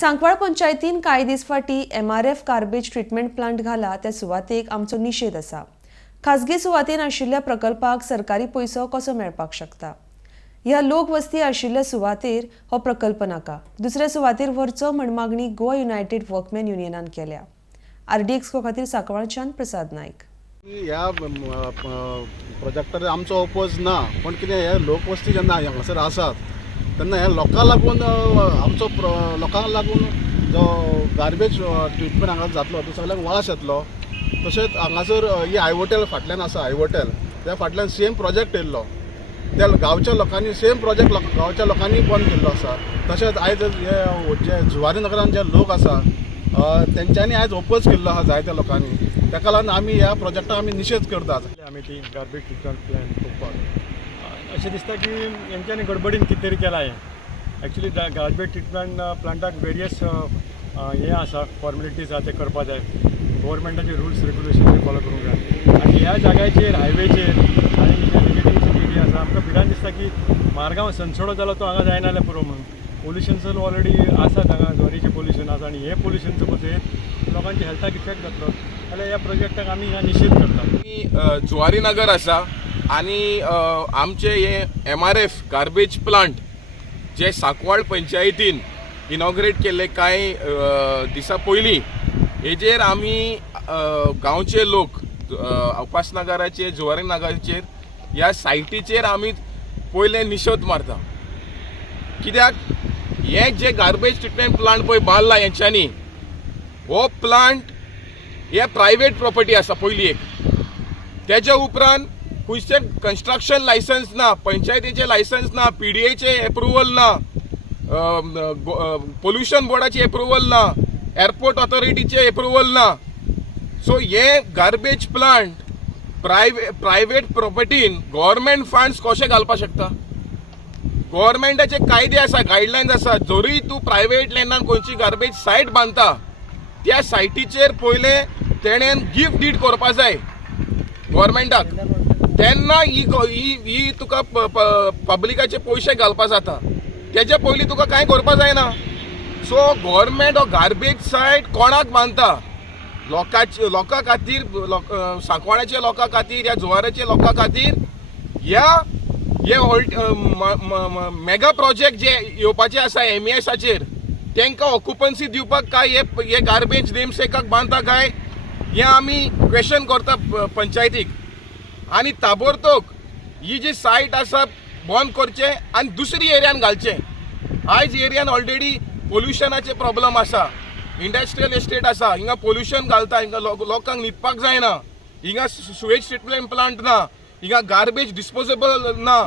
सांकवाळ पंचायतीन कांय दीस फाटीं MRF गार्बेज ट्रीटमेंट प्लांट घाला त्या सुवातेक आमचो निशेध आसा। खाजगी सुवातेन आशिल्ल्या प्रकल्पाक सरकारी पैसो कसो मेळपाक शकता? ह्या लोकवस्ती आशिल्ल्या सुवातेर हो प्रकल्प नाका, दुसऱ्या सुवातेर व्हरचो म्हण मागणी गोवा युनायटेड वर्कमॅन युनियनान केल्या। RDX खातीर सांकवाळच्यान प्रसाद नायक। ह्या प्रोजेक्टार आमचो ओपोज ना, पण कितें हे लोकवस्ती जेन्ना हांगासर आसात तेन्ना हे लोकांक लागून आमचो लोकांक लागून जो गार्बेज ट्रीटमेंट हांगा जातलो तो सगळ्यांक वास येतलो। तशेंच हांगासर ही आयवोटेल फाटल्यान आसा, आयवोटेल त्या फाटल्यान सेम प्रोजेक्ट येयल्लो, त्या गांवच्या लोकांनी सेम प्रोजेक्ट गांवच्या लोकांनी बंद केल्लो आसा। तशेंच आयज हे जे जुवारी नगरान जे लोक आसा तेंच्यांनी आयज ओपोज केल्लो आसा जायत्या लोकांनी, ताका लागून आमी ह्या प्रोजेक्टाक आमी निशेध करतात। आमी ती गार्बेज ट्रीटमेंट प्लांट करपाक अशें दिसता की हेंच्यांनी गडबडीन कितें तरी केलां हें। एक्चुली गार्बेज ट्रीटमेंट प्लांटाक वेरियस हे आसा, फॉर्मेलिटीज आसा ते करपा जाय, गव्हर्मेंटाचे रुल्स रेग्युलेशन फॉलो करूंक जाय। आनी ह्या जाग्याचेर हायवेचेर आनी नेगेटिव्ह आसा, आमकां भिरांत दिसता की मारगांव सनसडो जालो तो हांगा जायना जाल्यार पुरो म्हणून। पोल्युशन ऑलरेडी आसा हांगा, ज्वारीचें पोल्युशन आसा आनी हें पोल्युशन सपोज लोकांच्या हेल्थाक इफेक्ट जातलो जाल्यार ह्या प्रोजेक्टाक आमी हांगा निशेध करता। जुवारी नगर आसा आनी आमचे हे MRF गार्बेज प्लांट जे सांकवाळ पंचायतीन इनॉग्रेट केल्ले कांय दिसा पयलीं हेजेर आमी गांवचे लोक उपासनगराचेर जुवारी नगराचेर ह्या सायटीचेर आमी पयले निशेध मारता। कित्याक हे जे गार्बेज ट्रीटमेंट प्लांट पळय बांदला हेंच्यांनी, हो प्लांट हे प्रायवेट प्रॉपर्टी आसा पयली एक, तेज्या उपरांत खंयचे कन्स्ट्रक्शन लायसन्स ना, पंचायतीचे लायसन्स ना, PDAचे एप्रुवल ना, पोल्युशन बोर्डाचे एप्रुवल ना, एअरपोर्ट ऑथॉरिटीचे एप्रुवल ना। सो हे गार्बेज प्लांट प्रायवेट प्रॉपर्टीन गव्हर्मेंट फंड्स कशे घालपाक शकता? गव्हर्मेंटाचे कायदे आसा, गायडलायन्स आसा, जरी तूं प्रायवेट लँडान खंयची गार्बेज सायट बांदता त्या सायटीचेर पयले तेणेन गिफ्ट डीड करपा जाय गव्हर्मेंटाक, तेन्ना ही तुका पब्लिकाचे पयशे घालपा जाता, तेजे पयलीं तुका कांय करपा जायना। सो गव्हर्मेंट हो गार्बेज सायट कोणाक बांदता? लोकां खातीर, सांकवाळाच्या लोकां खातीर, ह्या जुवाराच्या लोकां खातीर हे मेगा प्रोजेक्ट जे येवपाचे आसा MESाचेर तांकां ऑक्युपन्सी दिवपाक काय हे गार्बेज नेमसेकाक बांदता काय हें आमी क्वेश्चन करता पंचायतीक। आनी ताबडतोब ही जी सायट आसा बंद करचे आनी दुसरी एरियान घालचे। आयज एरियान ऑलरेडी पोल्युशनाचे प्रॉब्लम आसा, इंडस्ट्रियल एस्टेट आसा, हिंगा पोल्युशन घालता, हिंगा लोकांक न्हिदपाक जायना, हिंगा सुवेज ट्रीटमेंट प्लांट ना, हिंगा गार्बेज डिस्पोजेबल ना।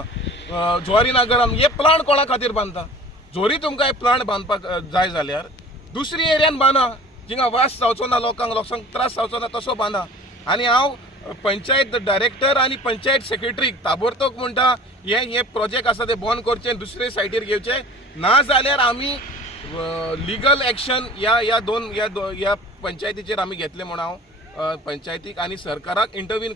जुवारी नगरान हे प्लांट कोणा खातीर बांदता? जोरी तुमकां हे प्लांट बांदपाक जाय जाल्यार दुसरी एरियान बांदा, हिंगा वास जावचो ना, लोकांक त्रास जावचो ना, तसो बांदा। आनी हांव पंचायत डायरेक्टर आनी पंचायत सेक्रेटरीक ताबडतोब म्हणटा हे प्रोजेक्ट आसा ते बंद करचे, दुसरे सायटीर घेवचे, ना जाल्यार आमी लिगल एक्शन ह्या पंचायतीचेर आमी घेतले म्हूण हांव पंचायतीक आनी सरकाराक इंटरव्हीन